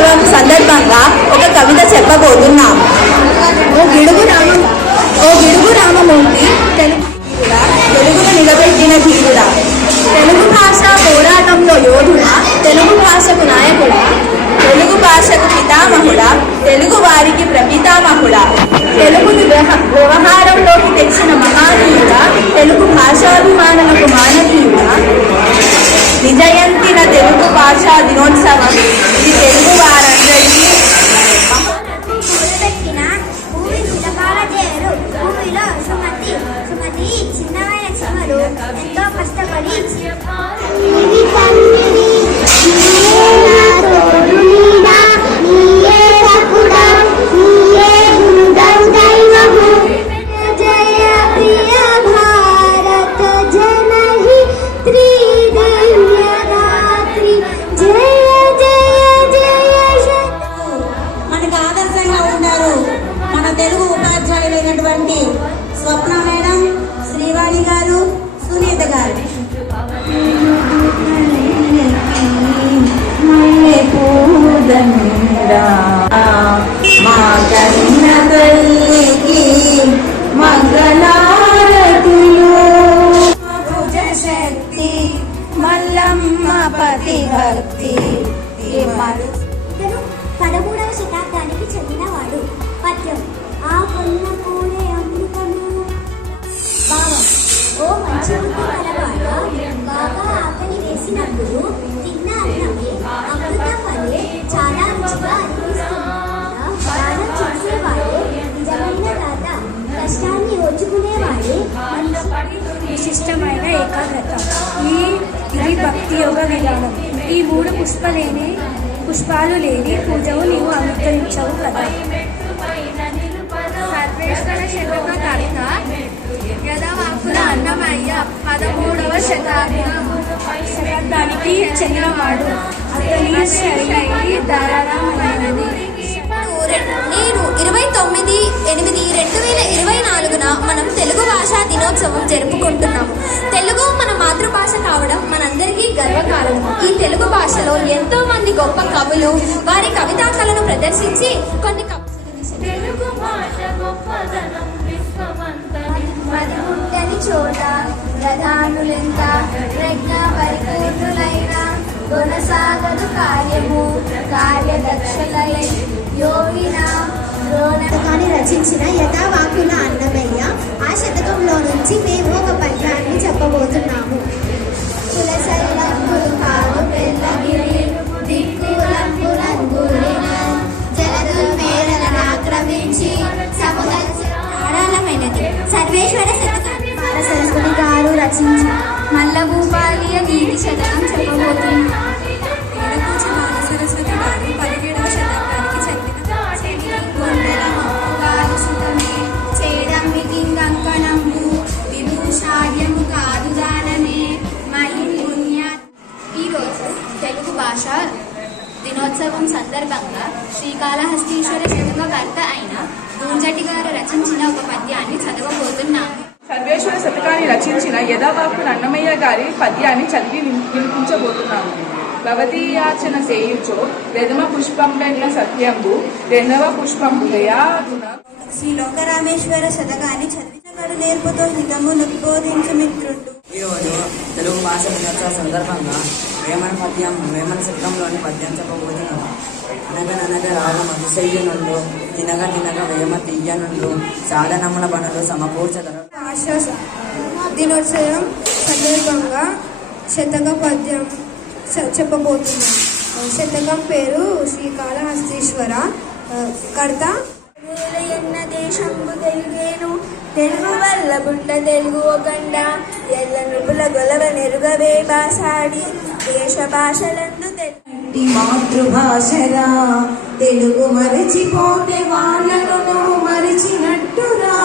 దినోత్సవం సందర్భంగా ఒక కవిత చెప్పబోతున్నాం. ఓ గిడుగు రామమూర్తి తెలుగును నిలబెట్టిన ధీరుడా, తెలుగు భాష పోరాటంలో యోధుడా, తెలుగు భాషకు నాయకుడా, తెలుగు భాషకు పితామహుడా, తెలుగు వారికి ప్రపితామహుడా, తెలుగుని వ్యవహారంలోకి తెచ్చిన మహానీయుడా, తెలుగు భాషాభిమానులకు మానవీయుడా, నిజయంతిన తెలుగు భాషా దినోత్సవం ఇది తెలుగు వారందరికీ. ఎంతో కష్టపడి మనకు ఆదర్శంగా ఉంటారు మన తెలుగు ఉపాధ్యాయులైనటువంటి స్వప్న మేడం, శ్రీవాణి గారు, సునీత గారు. మా కన్న తల్లికి మంగళారతులు, భుజ శక్తి మల్లమ్మ పతి భక్తి. 13వ శతాబ్దానికి చెందినవాడు. పద్యం ఆ కొన్న పూలే అమృతము. భావం ఓ మంచి బుద్ధి కలవాడ, బాగా ఆకలి వేసినప్పుడు తిన్న అన్నమే అమృతం వలె చాలా రుచిగా అనిపిస్తుంది. దానం చేసేవాడే నిజమైన దాత, కష్టాన్ని ఓర్చుకునేవాడే విశిష్టమైన ఏకాగ్రత. ఇది భక్తి యోగ విధానం. ఈ 3 పుష్పాలు లేని పూజవు నీవు అనుగ్రహించవు కదా. సర్వేశ్వర శతకర్త యదవాకుల అన్నమయ్య 13వ శతాబ్దానికి చెందినవాడు. అతని శైలి ధారాళమైనది. నేను 29/8/2024 మనం తెలుగు భాషా దినోత్సవం జరుపుకుంటున్నాము. తెలుగు మన మాతృభాష కావడం మనందరికీ గర్వకారణం. ఈ తెలుగు భాషలో ఎంతో మంది గొప్ప కవులు వారి కవితా కళను ప్రదర్శించి కొన్ని మదిముట్టని చోట ప్రధానులెంత ప్రజ్ఞ పరిపూర్ణులైన గుణసాగరు కార్యము కార్యదక్షలై యోగిన శతకాన్ని రచించిన యథావాకుల అన్నమయ్య. ఆ శతకంలో నుంచి మేము ఒక పద్యాన్ని చెప్పబోతున్నాము. కులసరిలంగులు కాదు పెళ్ళగిరి దిక్కులంగులంగులిన జలదుర్మేరలను ఆక్రమించి ధారాళమైనది. సర్వేశ్వర శతకం బాలసరస్వతి గారు రచించిన మల్లభూపాలియ నీతి శతకం చెప్పబోతున్నాం. సరస్వతి గారు 17వ శతాబ్దానికి చెందిన గుండెల మొక్కుగారు సుతమే చేయడమ్మికి కంకణంబు విభూషాడ్యము కాదు దానమే మహి పుణ్య. ఈరోజు తెలుగు భాష దినోత్సవం సందర్భంగా శ్రీకాళహస్తీశ్వర శతకకర్త అయిన దూంజటి గారు రచించిన ఒక పద్యాన్ని చదవబోతున్నాము. సర్వేశ్వర శతకాన్ని రచించిన యథావాకుల అన్నమయ్య గారి పద్యాన్ని చదివి వినిపించబోతున్నాము. భవదీయాచన సేయుచో ప్రథమ పుష్పం వెన్న సత్యంబు రెండవ పుష్పంబు దయాగుణ. శ్రీ లోకరామేశ్వర శతకాన్ని చదివినగడు నేర్పుతో హితము నిబోధించు మిత్రుడు. ఈరోజు తెలుగు భాష దినోత్సవ సందర్భంగా వేమన శతకంలోని పద్యం చెప్పబోతున్నాము. అనగననగ రాగం అతిశయ్యనుండు తినగ తినగ వేమ తీయనుండు సాధనముల పనులు సమకూర్చగలరు. భాషా దినోత్సవం సందర్భంగా శతక పద్యం చెప్పబోతున్నాం. శతకం పేరు శ్రీకాళహస్తీశ్వర. కర్త ఎన్న దేశంబు తెలుగేను తెలుగు వల్ల బుట్ట తెలుగు ఒకండ ఎల్ల నృపుల గొలవ నెరుగవే బాసాడి దేశ భాషలందు మాతృభాషరా తెలుగు మరిచిపోతే వాళ్ళను నువ్వు మరిచినట్టురా.